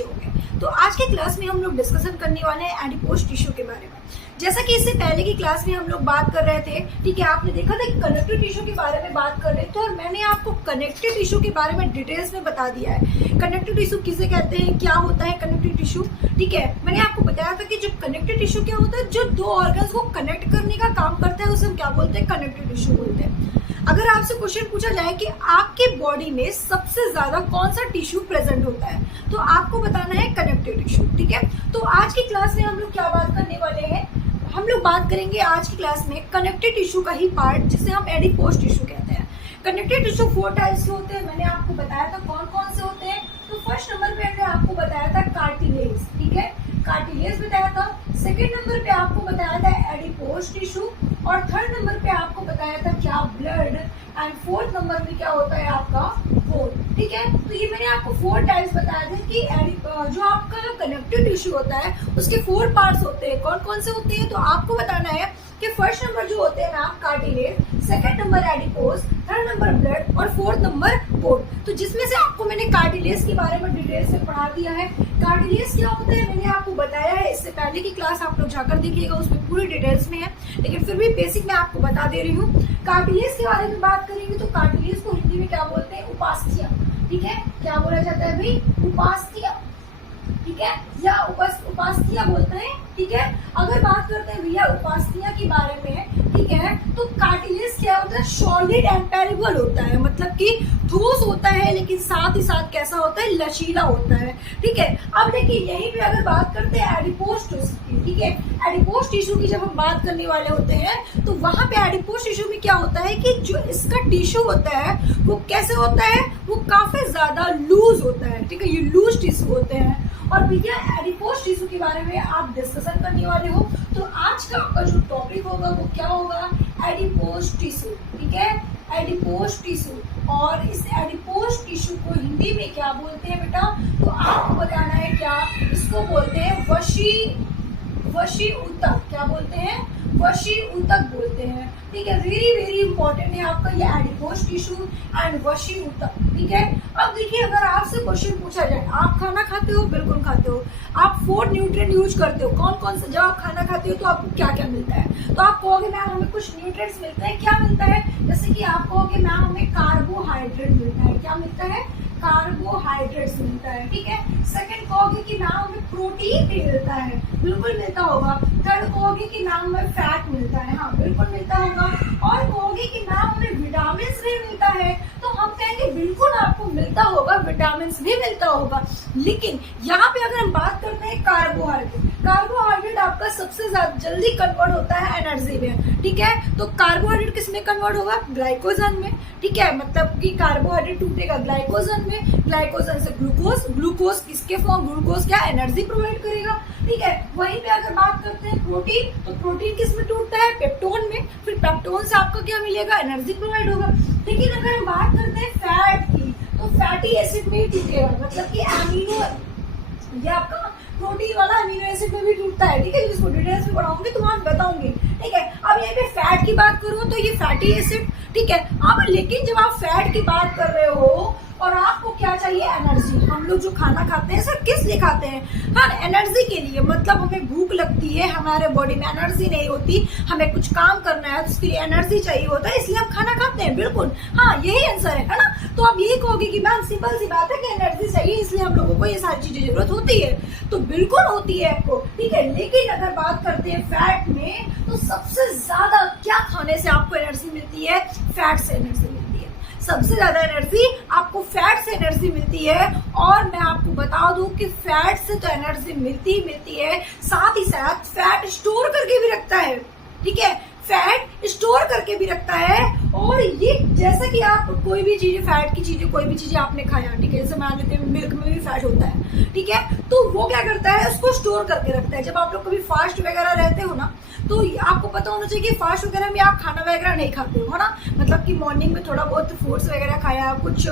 अच्छे होंगे। तो आज के क्लास में हम लोग डिस्कशन करने वाले हैं एडिपोज टिश्यू के बारे में। जैसा कि इससे पहले की क्लास में हम लोग बात कर रहे थे, ठीक है, आपने देखा था कि कनेक्टिव टिश्यू के बारे में बात कर रहे थे और मैंने आपको कनेक्टिव टिश्यू के बारे में डिटेल्स में बता दिया है। कनेक्टिव टिश्यू किसे कहते हैं, क्या होता है कनेक्टिव टिश्यू, ठीक है। मैंने आपको बताया था कि जो कनेक्टिव टिश्यू क्या होता है, जो दो ऑर्गन्स को कनेक्ट करने का काम करता है उसे हम क्या बोलते हैं, कनेक्टिव टिश्यू बोलते हैं। अगर आपसे क्वेश्चन पूछा जाए कि आपके बॉडी में सबसे ज्यादा कौन सा टिश्यू प्रेजेंट होता है, तो आपको बताना है कनेक्टिव टिश्यू, ठीक है। तो आज की क्लास में हम लोग क्या बात करने वाले हैं, हम लोग बात करेंगे आज की क्लास में कनेक्टिव टिश्यू का ही पार्ट जिसे हम एडिपोज टिश्यू कहते हैं। कनेक्टिव टिश्यू 4 टाइप्स के होते हैं, मैंने आपको बताया था कौन कौन से होते हैं। तो फर्स्ट नंबर पे मैंने आपको बताया था कार्टिलेज, ठीक है, कार्टिलेज बताया था। सेकेंड नंबर पे आपको बताया था एडिपोज टिश्यू और थर्ड नंबर पे आपको बताया था क्या, ब्लड, एंड फोर्थ नंबर में क्या होता है आपका बोन, ठीक है। तो ये मैंने आपको 4 टाइप्स बताए थे कि जो आपका कनेक्टिव टिश्यू होता है उसके 4 पार्ट्स होते हैं। कौन कौन से होते हैं, तो आपको बताना है कि फर्स्ट नंबर जो होते हैं ना cartilage, second number adipose, third number blood और फोर्थ नंबर बोन। तो जिसमें से आपको मैंने कार्टिलेज के बारे में डिटेल्स में पढ़ा दिया है। कार्टिलेज क्या होता है मैंने आपको बताया है, इससे पहले की क्लास आप लोग जाकर देखिएगा, उसमें पूरी डिटेल्स में है, लेकिन फिर भी बेसिक मैं आपको बता दे रही हूँ। कार्टिलेज के बारे में बात करेंगे तो कार्टिलेज को हिंदी में क्या बोलते हैं, उपास्थ्य, ठीक है। क्या बोला जाता है भाई, उपास्थ्य, ठीक है, या उपास्थ्य बोलते हैं, ठीक है। अगर बात करते हैं भैया उपास्थ्य के बारे में, ठीक है, तो कार्टिलेज क्या होता है, सॉलिड एंड पेरिबल होता है, मतलब कि ठोस होता है लेकिन साथ ही साथ कैसा होता है, लचीला होता है, ठीक है। अब देखिए यहीं पे अगर बात करते हैं एडिपोज टिश्यू की, ठीक है, एडिपोज टिश्यू की जब हम बात करने वाले होते हैं तो वहां पे एडिपोज टिश्यू में क्या होता है कि जो इसका टिश्यू होता है वो कैसे होता है, वो काफी ज्यादा लूज होता है, ठीक है, ये लूज टिश्यू होते हैं। और भैया एडिपोज टिश्यू के बारे में आप डिस्कशन करने वाले हो तो आज का आपका जो टॉपिक होगा वो क्या होगा, एडिपोज टिश्यू, ठीक है, एडिपोज टिश्यू। और इस एडिपोज टिश्यू को हिंदी में क्या बोलते हैं बेटा, तो आपको बताना है क्या, इसको बोलते हैं वशी ऊतक, क्या बोलते हैं, वशी ऊतक बोलते हैं, ठीक है। वेरी वेरी इंपॉर्टेंट है आपका ये एडिपोज टिश्यू एंड वशी ऊतक, ठीक है। अब देखिए अगर आपसे क्वेश्चन पूछा जाए, आप खाना खाते हो, बिल्कुल खाते हो, आप 4 न्यूट्रिएंट यूज करते हो, कौन कौन से, जब आप खाना खाते हो तो आपको क्या क्या मिलता है, तो आप कहोगे मैम हमें कुछ न्यूट्रिएंट्स मिलते हैं, क्या मिलता है, जैसे कि आप कहोगे मैम हमें कार्बोहाइड्रेट मिलता है, क्या मिलता है, कार्बोहाइड्रेट्स मिलता है, ठीक है। सेकंड कहोगे कि मैम हमें प्रोटीन भी मिलता है, बिल्कुल मिलता होगा। थर्ड कहोगे कि मैम हमें फैट मिलता है, हाँ बिल्कुल मिलता होगा। और कहोगे कि मैम हमें विटामिन भी मिलता है, तो हम कहेंगे बिल्कुल आपको मिलता होगा, विटामिन भी मिलता होगा। लेकिन यहाँ पे अगर हम बात करते हैं कार्बोहाइड्रेट, कार्बोहाइड्रेट आपका सबसे ज्यादा जल्दी कन्वर्ट होता है एनर्जी में, ठीक है। तो कार्बोहाइड्रेट किस में कन्वर्ट होगा, ग्लाइकोजन में, ठीक है, मतलब कि कार्बोहाइड्रेट टूटेगा ग्लाइकोजन में, ग्लाइकोजन से ग्लूकोज, ग्लूकोज किसके फॉर्म, ग्लूकोज क्या एनर्जी प्रोवाइड करेगा, ठीक है। वहीं पे अगर बात करते हैं प्रोटीन, तो प्रोटीन किस में टूटता है, पेप्टोन में, फिर पेप्टोन से आपको क्या मिलेगा, एनर्जी प्रोवाइड होगा। लेकिन अगर हम बात करते हैं फैट की, तो फैटी एसिड में ही टूटेगा, मतलब कि अमीनो, ये आपका प्रोटीन वाला अमीनो एसिड में भी टूटता है, ठीक है, जिसको डिटेल्स में पढ़ाऊंगी तो वहां बताऊंगी, ठीक है। अब यहाँ पे फैट की बात करूं तो ये फैटी एसिड, ठीक है। अब लेकिन जब आप फैट की बात कर रहे हो और आपको क्या चाहिए, एनर्जी, हम लोग जो खाना खाते हैं सर किस लिए खाते हैं, हाँ एनर्जी के लिए, मतलब हमें भूख लगती है, हमारे बॉडी में एनर्जी नहीं होती, हमें कुछ काम करना है तो उसके लिए एनर्जी चाहिए होता है, इसलिए हम खाना खाते हैं, बिल्कुल, हाँ यही आंसर है ना। तो आप यही कहोगे कि मैम सिंपल सी बात है कि एनर्जी चाहिए इसलिए हम लोगों को ये सारी चीजें जरूरत होती है, तो बिल्कुल होती है आपको, ठीक है। लेकिन अगर बात करते हैं फैट में, तो सबसे ज्यादा क्या खाने से आपको एनर्जी मिलती है, फैट से एनर्जी मिलती है, सबसे ज्यादा एनर्जी आपको फैट से एनर्जी मिलती है। और मैं आपको बता दूं कि फैट से तो एनर्जी मिलती ही मिलती है, साथ ही साथ फैट स्टोर करके भी रखता है, ठीक है, फैट स्टोर करके भी रखता है। और ये जैसा कि आप कोई भी चीजें, फैट की चीजें, कोई भी चीजें आपने खाया, ठीक है, जैसे मान लेते हैं मिल्क में भी फैट होता है, ठीक है, तो वो क्या करता है, उसको स्टोर करके रखता है। जब आप लोग कभी फास्ट वगैरह रहते हो ना, तो आपको पता होना चाहिए कि फास्ट वगैरह में आप खाना वगैरह नहीं खाते हो ना, मतलब कि मॉर्निंग में थोड़ा बहुत फ्रूट्स वगैरह खाया, कुछ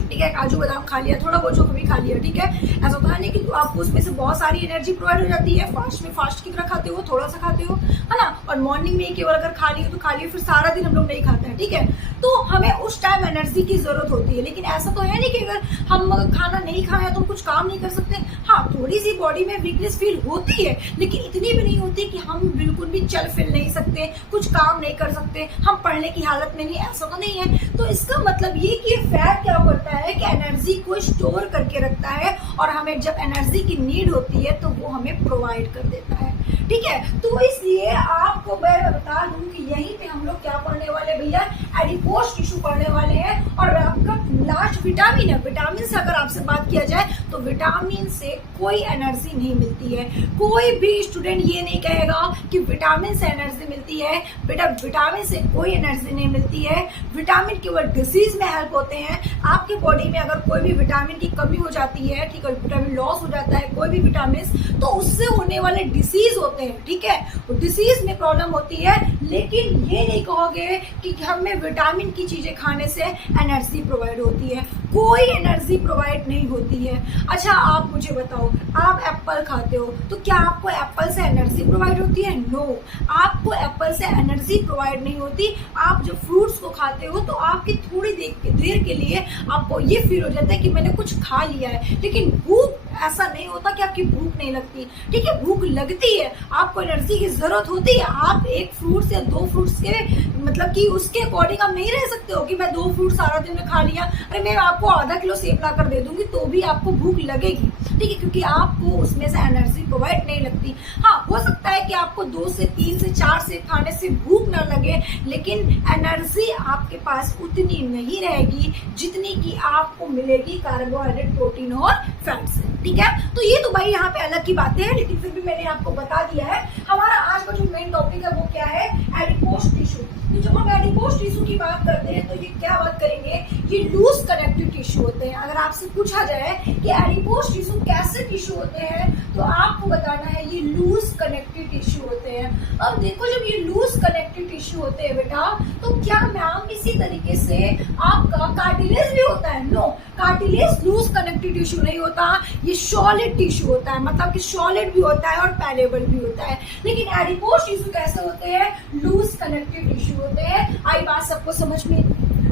ठीक है, काजू बादाम खा लिया, थोड़ा बहुत जो कभी खा लिया, ठीक है, ऐसा होता है नहीं कि आपको उसमें से बहुत सारी एनर्जी प्रोवाइड हो जाती है। फास्ट में फास्ट की तरह खाते हो, थोड़ा सा खाते हो, है ना, और मॉर्निंग में केवल अगर खा ली हो तो खा ली हो, फिर सारा दिन हम लोग नहीं खाते हैं, ठीक है। तो हमें उस टाइम एनर्जी की जरूरत होती है, लेकिन ऐसा तो है नहीं कि अगर हम खाना नहीं खाए तो हम कुछ काम नहीं कर सकते। हाँ, थोड़ी सी बॉडी में वीकनेस फील होती है, लेकिन इतनी भी नहीं होती कि हम बिल्कुल भी चल फिर नहीं सकते, कुछ काम नहीं कर सकते, हम पढ़ने की हालत में नहीं, ऐसा तो नहीं है। तो इसका मतलब ये कि फैट क्या करता है कि एनर्जी को स्टोर करके रखता है, और हमें जब एनर्जी की नीड होती है तो वो हमें प्रोवाइड कर देता है, ठीक है। तो इसलिए आपको मैं बता दूं कि यहीं पे हम लोग क्या पढ़ने वाले भैया, एडिपोज टिश्यू पढ़ने वाले हैं। और आपका लास्ट विटामिन है। विटामिन से अगर आपसे बात किया जाए तो विटामिन से कोई एनर्जी नहीं मिलती है। कोई भी स्टूडेंट ये नहीं कहेगा कि विटामिन से एनर्जी मिलती है। बेटा, विटामिन से कोई एनर्जी नहीं मिलती है। विटामिन केवल डिसीज में हेल्प होते हैं। आपके बॉडी में अगर कोई भी विटामिन की कमी हो जाती है, ठीक है, विटामिन लॉस हो जाता है, कोई भी विटामिन, तो उससे होने वाले डिसीज होते हैं, ठीक है, तो डिसीज में प्रॉब्लम होती है। लेकिन ये नहीं कहोगे कि हमें विटामिन की चीजें खाने से एनर्जी प्रोवाइड होती है। कोई एनर्जी प्रोवाइड नहीं होती है। अच्छा, आप मुझे बताओ, आप एप्पल खाते हो तो क्या आपको एप्पल से एनर्जी प्रोवाइड होती है? नो, आपको एप्पल से एनर्जी प्रोवाइड नहीं होती। आप जब फ्रूट्स को खाते हो तो आपकी थोड़ी देर के लिए आपको ये फील हो जाता है कि मैंने कुछ खा लिया है, लेकिन भूख ऐसा नहीं होता कि आपकी भूख नहीं लगती, ठीक है, भूख लगती है, आपको एनर्जी की जरूरत होती है। आप एक फ्रूट या 2 फ्रूट्स के मतलब कि उसके अकॉर्डिंग आप नहीं रह सकते हो कि मैं 2 फ्रूट सारा दिन में खा लिया, अरे मैं आपको आधा किलो सेब ला कर दे दूंगी तो भी आपको भूख लगेगी, ठीक है, क्योंकि आपको उसमें से एनर्जी प्रोवाइड नहीं लगती। हाँ, हो सकता है कि आपको 2 से 3 से 4 सेब खाने से भूख ना लगे, लेकिन एनर्जी आपके पास उतनी नहीं रहेगी जितनी की आपको मिलेगी कार्बोहाइड्रेट, प्रोटीन और फैट से, ठीक है। तो ये तो भाई यहाँ पे अलग की बातें हैं, लेकिन फिर भी मैंने आपको बता दिया है। हमारा आज का जो मेन टॉपिक है वो क्या है, एडिपोज टिश्यू। तो जब हम एडिपोज टिश्यू की बात करते हैं तो ये क्या बात करेंगे, ये लूज कनेक्टिव टिश्यू होते हैं। अगर आपसे पूछा जाए कि एडिपोज टिश्यू कैसे टिश्यू होते हैं तो आपको बताना है ये लूज कनेक्टिव टिश्यू होते हैं। अब देखो, जब ये लूज कनेक्टिव टिश्यू होते हैं बेटा, तो क्या मैम इसी तरीके से आपका कार्टिलेज भी होता है? No, cartilage loose connective tissue नहीं होता, ये सॉलिड टिश्यू होता है, मतलब कि सॉलिड भी होता है और पैलेबल भी होता है। लेकिन एडिपोज टिश्यू कैसे होते हैं, लूज कनेक्टिव टिश्यू होते हैं। आई बात सबको समझ में,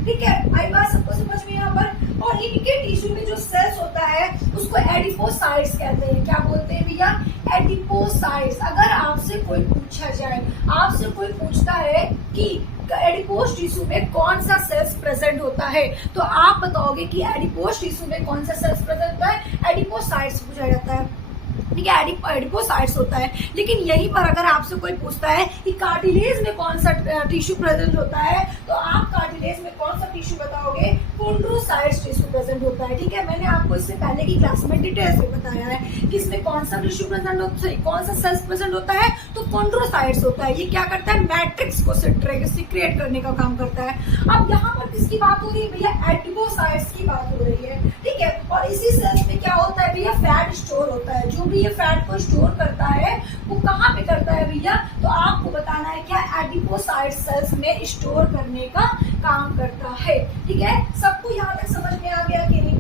ठीक है, आई बात सबको समझ में यहाँ पर। और इनके टिश्यू में जो सेल्स होता है उसको एडिपोसाइट्स कहते हैं। क्या बोलते हैं भैया, एडिपोसाइट्स। अगर आपसे कोई पूछा जाए, आपसे कोई पूछता है कि एडिपोज टिश्यू में कौन सा सेल्स प्रेजेंट होता है, तो आप बताओगे कि एडिपोज टिश्यू में कौन सा सेल्स प्रेजेंट होता है, एडिपोसाइट्स पूछा जाता है, ठीक है, एडिपोसाइट्स होता है। लेकिन यहीं पर अगर आपसे कोई पूछता है कि कार्टिलेज में कौन सा टिश्यू प्रेजेंट होता है, तो आप कार्टिलेज में कौन सा टिश्यू बताओगे, कोंड्रोसाइट्स टिश्यू प्रेजेंट होता है, ठीक है। मैंने आपको इससे पहले की क्लास में डिटेल से बताया है कि इसमें कौन सा टिश्यू प्रेजेंट होता है, कौन सा सेल्स प्रेजेंट होता है, तो कोंड्रोसाइट्स होता है। ये क्या करता है, मैट्रिक्स को सिक्रेट करने का काम करता है। अब यहाँ पर किसकी बात हो रही है भैया, एडिपोसाइट्स की बात हो रही है, ठीक है। और इसी सेल्स में क्या होता है भैया, फैट स्टोर होता है। जो भी ये फैट को स्टोर करता है वो कहाँ पे करता है भैया, तो आपको बताना है क्या, एडिपोसाइट सेल्स में स्टोर करने का काम करता है, ठीक है। सबको यहाँ तक समझ में आ गया कि नहीं?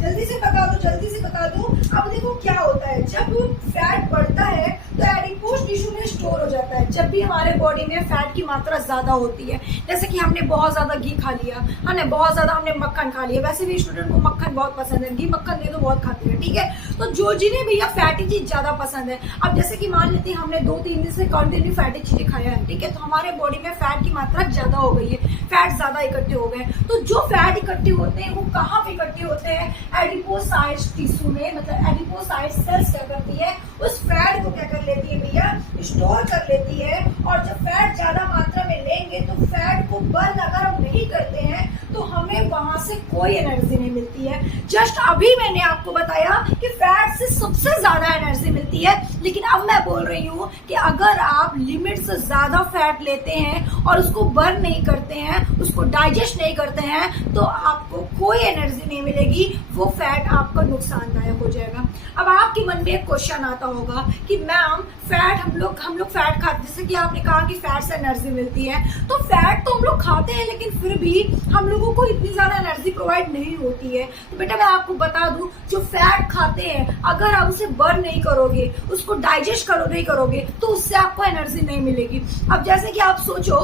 जल्दी से बता दो, जल्दी से बता दो। अब देखो क्या होता है, जब फैट बढ़ता है तो एडिपोज टिश्यू में स्टोर हो जाता है। जब भी हमारे बॉडी में फैट की मात्रा ज्यादा होती है, जैसे कि हमने बहुत ज्यादा घी खा लिया है ना, बहुत ज्यादा हमने मक्खन खा लिया, वैसे भी स्टूडेंट को मक्खन बहुत पसंद है, घी मक्खन दे तो बहुत खाते हैं, ठीक है। तो जो जिन्हें भैया फैटी चीज ज्यादा पसंद है, अब जैसे कि मान लेते हैं हमने 2-3 दिन से कंटिन्यू फैटी चीजें खाया है, ठीक है, तो हमारे बॉडी में फैट की मात्रा ज्यादा हो गई है, फैट ज्यादा इकट्ठे हो गए। तो जो फैट इकट्ठे होते हैं वो कहाँ पे इकट्ठे होते हैं, एडिपोसाइट्स टिश्यू में। मतलब एडिपोसाइट सेल्स क्या करती है, उस फैट को क्या कर लेती है भैया, स्टोर कर लेती है। और जब फैट ज्यादा मात्रा में लेंगे तो फैट को बर्न अगर हम नहीं करते हैं तो हमें वहां से कोई एनर्जी नहीं मिलती है। जस्ट अभी मैंने आपको बताया कि फैट से सबसे ज्यादा एनर्जी मिलती है, लेकिन अब मैं बोल रही हूँ कि अगर आप लिमिट से ज्यादा फैट लेते हैं और उसको बर्न नहीं करते हैं, उसको डाइजेस्ट नहीं करते हैं, तो आपको कोई एनर्जी नहीं मिलेगी, वो फैट आपका नुकसानदायक हो जाएगा। अब आप आपके मन में एक क्वेश्चन आता होगा कि मैम फैट हम लोग फैट खाते, जैसे कि आपने कहा कि फैट से एनर्जी मिलती है, तो फैट तो हम लोग खाते हैं लेकिन फिर भी हम लोगों को इतनी ज्यादा एनर्जी प्रोवाइड नहीं होती है। तो बेटा मैं आपको बता दूं, जो फैट खाते हैं अगर आप उसे बर्न नहीं करोगे, उसको डाइजेस्ट नहीं करोगे, तो उससे आपको एनर्जी नहीं मिलेगी। अब जैसे कि आप सोचो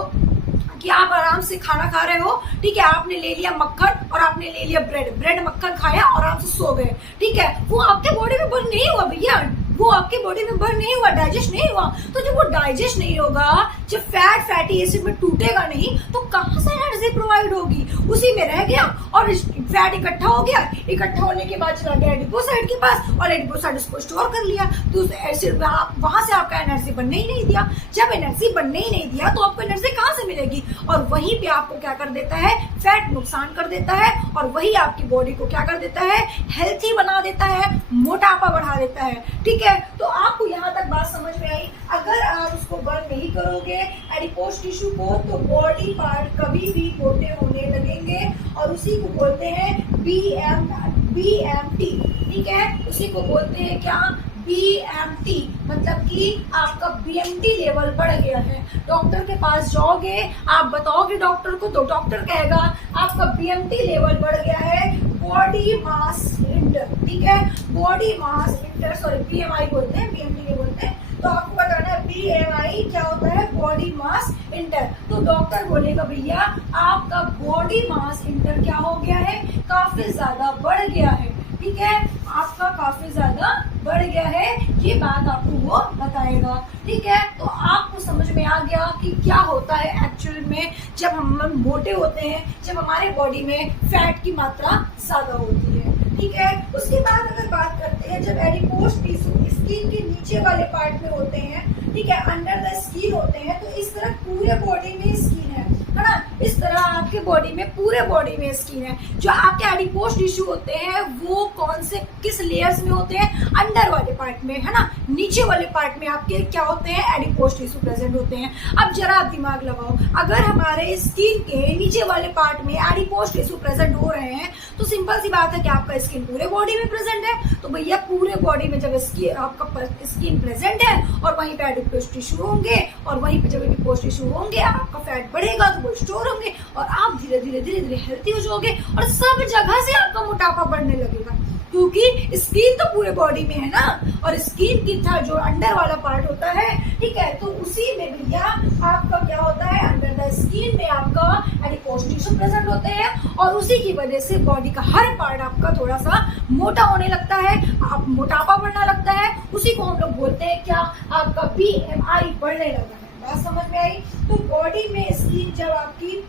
कि आप आराम से खाना खा रहे हो, ठीक है, आपने ले लिया मक्खन और आपने ले लिया ब्रेड मक्खन खाया और आराम से सो गए, ठीक है, वो आपके बॉडी में बर्न नहीं हुआ भैया, वो आपके बॉडी में बर्न नहीं हुआ, डाइजेस्ट नहीं हुआ। तो जब वो डाइजेस्ट नहीं होगा, जब फैटी एसिड में टूटेगा नहीं, तो कहां से एनर्जी प्रोवाइड होगी, उसी में रह गया और फैट इकट्ठा हो गया, इकट्ठा होने के बाद चला गया एडिपोसाइट के पास और एडिपोसाइट उसको स्टोर कर लिया, तो एसिड वहां से आपका एनर्जी बनने ही नहीं दिया। जब एनर्जी बनने ही नहीं दिया तो आपको एनर्जी कहां से मिलेगी, और वहीं पे आपको क्या कर देता है, फैट नुकसान कर देता है, और वही आपकी बॉडी को क्या कर देता है, हेल्थी बना देता है, मोटापा बढ़ा देता है, ठीक है। तो आपको यहाँ तक बात समझ में आई। अगर आप उसको बर्न नहीं करोगे एडिपोज टिश्यू को, तो बॉडी पार्ट कभी भी मोटे होने लगेंगे, और उसी को बोलते हैं बीएमटी, ठीक है, उसी को बोलते हैं क्या, BMT, मतलब कि आपका BMT लेवल बढ़ गया है। डॉक्टर के पास जाओगे, आप बताओगे डॉक्टर को, तो डॉक्टर कहेगा आपका BMT लेवल बढ़ गया है, बॉडी मास इंडेक्स, ठीक है, body mass index, sorry BMI बोलते हैं, BMT नहीं बोलते हैं। तो आपको बताना है BMI क्या होता है, बॉडी मास इंडेक्स। तो डॉक्टर बोलेगा भैया आपका बॉडी मास इंडेक्स क्या हो गया है, काफी ज्यादा बढ़ गया है, ठीक है, आपका काफी ज्यादा बढ़ गया है, ये बात आपको वो बताएगा, ठीक है। तो आपको समझ में आ गया कि क्या होता है एक्चुअल में जब हम मोटे होते हैं, जब हमारे बॉडी में फैट की मात्रा ज्यादा होती है, ठीक है। उसके बाद अगर बात करते हैं, जब एडिपोज टिश्यू स्किन के नीचे वाले पार्ट में होते हैं, ठीक है, अंडर द स्किन होते हैं, तो इस तरह पूरे बॉडी में स्किन है ना, इस तरह आपके बॉडी में पूरे बॉडी में स्किन है। जो आपके एडिपोज टिश्यू होते हैं वो कौन से किस लेयर्स में होते हैं, अंडर वाले पार्ट में, है ना, नीचे वाले पार्ट में आपके क्या होते हैं, एडिपोज टिश्यू प्रेजेंट होते हैं। अब जरा आप दिमाग लगाओ, अगर हमारे स्किन के नीचे वाले पार्ट में एडिपोज टिश्यू प्रेजेंट हो रहे हैं, तो सिंपल सी बात है कि आपका स्किन पूरे बॉडी में प्रेजेंट है, तो भैया पूरे बॉडी में जब आपका स्किन प्रेजेंट है और वहीं पे एडिपोज टिश्यू होंगे, और वहीं पे जब एडिपोज टिश्यू होंगे आपका फैट बढ़ेगा तो वो स्टोर होंगे, और आप धीरे धीरे हेल्थी हो जाओगे, और सब जगह से आपका मोटापा बढ़ने लगेगा, क्योंकि स्किन तो पूरे बॉडी में है ना, और स्किन की था जो अंडर वाला पार्ट होता है, ठीक है, तो उसी में भैया आपका क्या होता है, अंडर द स्किन में आपका एडिपोज टिश्यू प्रेजेंट होते हैं, और उसी की वजह से बॉडी का हर पार्ट आपका थोड़ा सा मोटा होने लगता है, आप मोटापा बढ़ने लगता है, उसी को हम लोग बोलते हैं क्या, आपका BMI बढ़ने लगा है। बात समझ में आई। तो बॉडी में स्किन जब आपकी,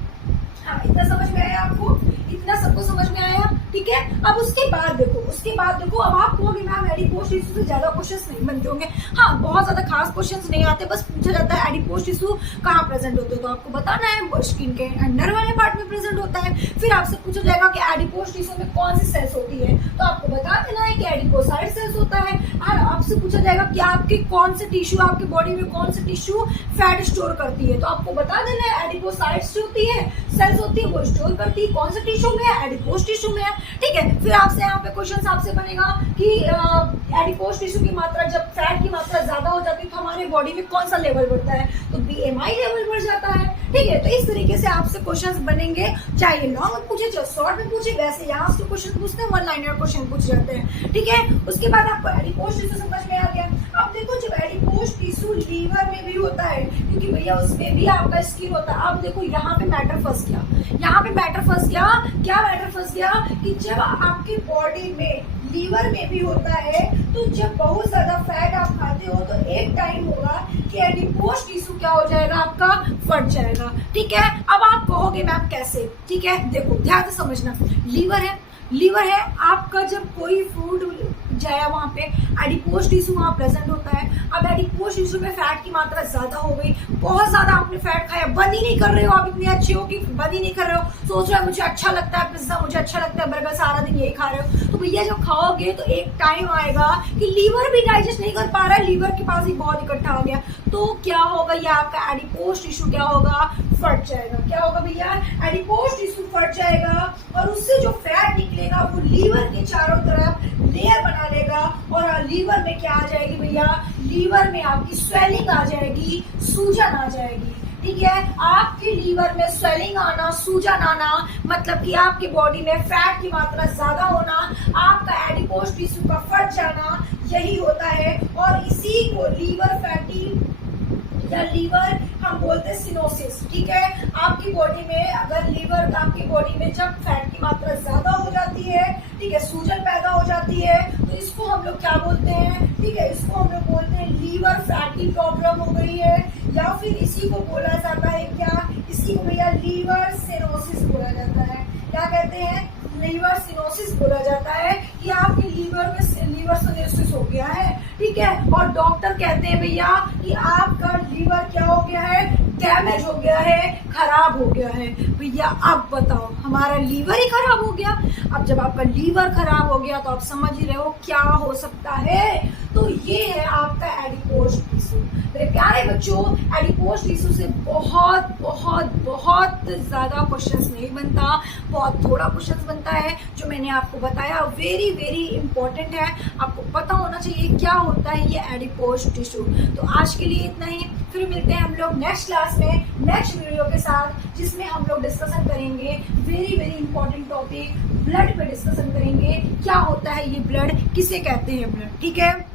हाँ इतना समझ में आया आपको, इतना सबको समझ में आया, ठीक है। अब उसके बाद देखो अब आप कहोगे मैम एडिपोज टिश्यू से ज्यादा क्वेश्चंस नहीं बनते होंगे, हाँ बहुत ज्यादा खास क्वेश्चंस नहीं आते, बस पूछा जाता है एडिपोज टिश्यू कहाँ प्रेजेंट होते हैं, तो आपको बताना है स्किन के अंडर वाले पार्ट में प्रेजेंट होता है। फिर आपसे पूछा जाएगा कि एडिपोज टिश्यू में कौन सी सेल्स होती है, तो आपको बता देना है कि एडिपोसाइट सेल्स होता है। और आपसे पूछा जाएगा कि आपके कौन से टिश्यू, आपके बॉडी में कौन से टिश्यू फैट स्टोर करती है, तो आपको बता देना है एडिपोसाइट्स जो होती है, सेल्स होती है, वो स्टोर करती है, कौन से टिश्यू में है, एडिपोज टिश्यू में है, ठीक है। फिर आपसे यहाँ पे क्वेश्चन आपसे बनेगा कि एडिपोज टिश्यू की मात्रा, जब फैट की मात्रा ज्यादा हो जाती है तो हमारे बॉडी में कौन सा लेवल बढ़ता है, तो BMI लेवल बढ़ जाता है, ठीक है। तो इस तरीके से आपसे क्वेश्चंस बनेंगे, चाहे लॉन्ग में पूछे चाहे शॉर्ट में पूछे, वैसे यहाँ से क्वेश्चन पूछते हैं, वन लाइनर क्वेश्चन पूछ जाते हैं, ठीक है। उसके बाद आपको एडिपोज टिश्यू समझ में आ गया। अब देखो जब एडिपोज टिश्यू लीवर में भी होता है, क्योंकि भैया उसमें भी आपका स्किन होता है। अब देखो यहाँ पे मैटर फंस गया, यहाँ पे मैटर फंस गया, क्या मैटर फंस गया कि जब आपकी बॉडी में लीवर में भी होता है, तो जब बहुत ज्यादा फैट आप खाते हो तो एक टाइम होगा कि एडिपोज टिश्यू क्या हो जाएगा, आपका फट जाएगा, ठीक है। अब आप कहोगे मैम कैसे, ठीक है, देखो ध्यान से समझना, लीवर है आपका, जब कोई फूड जाया वहां पे एडिपोज टिश्यू वहां प्रेजेंट होता है। अब एडिपोज टिश्यू में फैट की मात्रा ज्यादा हो गई, बहुत ज्यादा आपने फैट खाया, बंद ही नहीं कर रहे हो, आप इतने अच्छे हो कि बंद ही नहीं कर रहे हो, सोच रहे हो मुझे अच्छा लगता है पिज्जा, मुझे अच्छा लगता है बर्गर, सारा दिन यही खा रहे हो, तो भैया जब खाओगे तो एक टाइम आएगा कि लीवर भी डाइजेस्ट नहीं कर पा रहा है, लीवर के पास ही बहुत इकट्ठा हो गया, तो क्या होगा, ये आपका एडिपोज टिश्यू क्या होगा, फट जाएगा। क्या होगा भैया, एडिपोज टिश्यू फट जाएगा और उससे जो फैट निकलेगा वो लीवर के चारों तरफ लेयर बना लेगा और लीवर में क्या आ जाएगी भैया, लीवर में आपकी स्वेलिंग आ जाएगी, सूजन आ जाएगी। ठीक है, आपके लीवर में स्वेलिंग आना, सूजन आना मतलब कि आपकी बॉडी में फैट की मात्रा ज्यादा होना, आपका एडिपोज टिश्यू का फट जाना, यही होता है। और इसी को लीवर फैटी या लीवर हम बोलते हैं सिनोसिस। ठीक है, आपकी बॉडी में अगर लीवर, आपकी बॉडी में जब फैट की मात्रा ज्यादा हो जाती है, ठीक है, सूजन पैदा हो जाती है, तो इसको हम लोग क्या बोलते हैं, ठीक है, इसको हम लोग बोलते हैं लीवर फैटी प्रॉब्लम हो गई है, या फिर इसी को बोला जाता है क्या, इसी को भैया लीवर सिनोसिस बोला जाता है। क्या कहते हैं, लीवर सिनोसिस बोला जाता है कि आपके लीवर में लीवर सिनोसिस हो गया है। ठीक है, और डॉक्टर कहते हैं भैया कि आपका लीवर क्या हो गया है, डैमेज हो गया है, खराब हो गया है। भैया अब बताओ, हमारा लीवर ही खराब हो गया। अब जब आपका लीवर खराब हो गया तो आप समझ ही रहे हो क्या हो सकता है। तो ये है आपका एडिपोज टिश्यू। मेरे प्यारे बच्चों, एडिपोज टिश्यू से बहुत बहुत बहुत ज्यादा क्वेश्चंस नहीं बनता, बहुत थोड़ा क्वेश्चंस बनता है। जो मैंने आपको बताया वेरी वेरी इंपॉर्टेंट है, आपको पता होना चाहिए क्या होता है ये एडिपोज टिश्यू। तो आज के लिए इतना ही, फिर मिलते हैं हम लोग नेक्स्ट क्लास में नेक्स्ट वीडियो के साथ, जिसमें हम लोग डिस्कशन करेंगे very very important topic, blood पे डिस्कशन करेंगे, क्या होता है ये ब्लड, किसे कहते हैं ब्लड। ठीक है।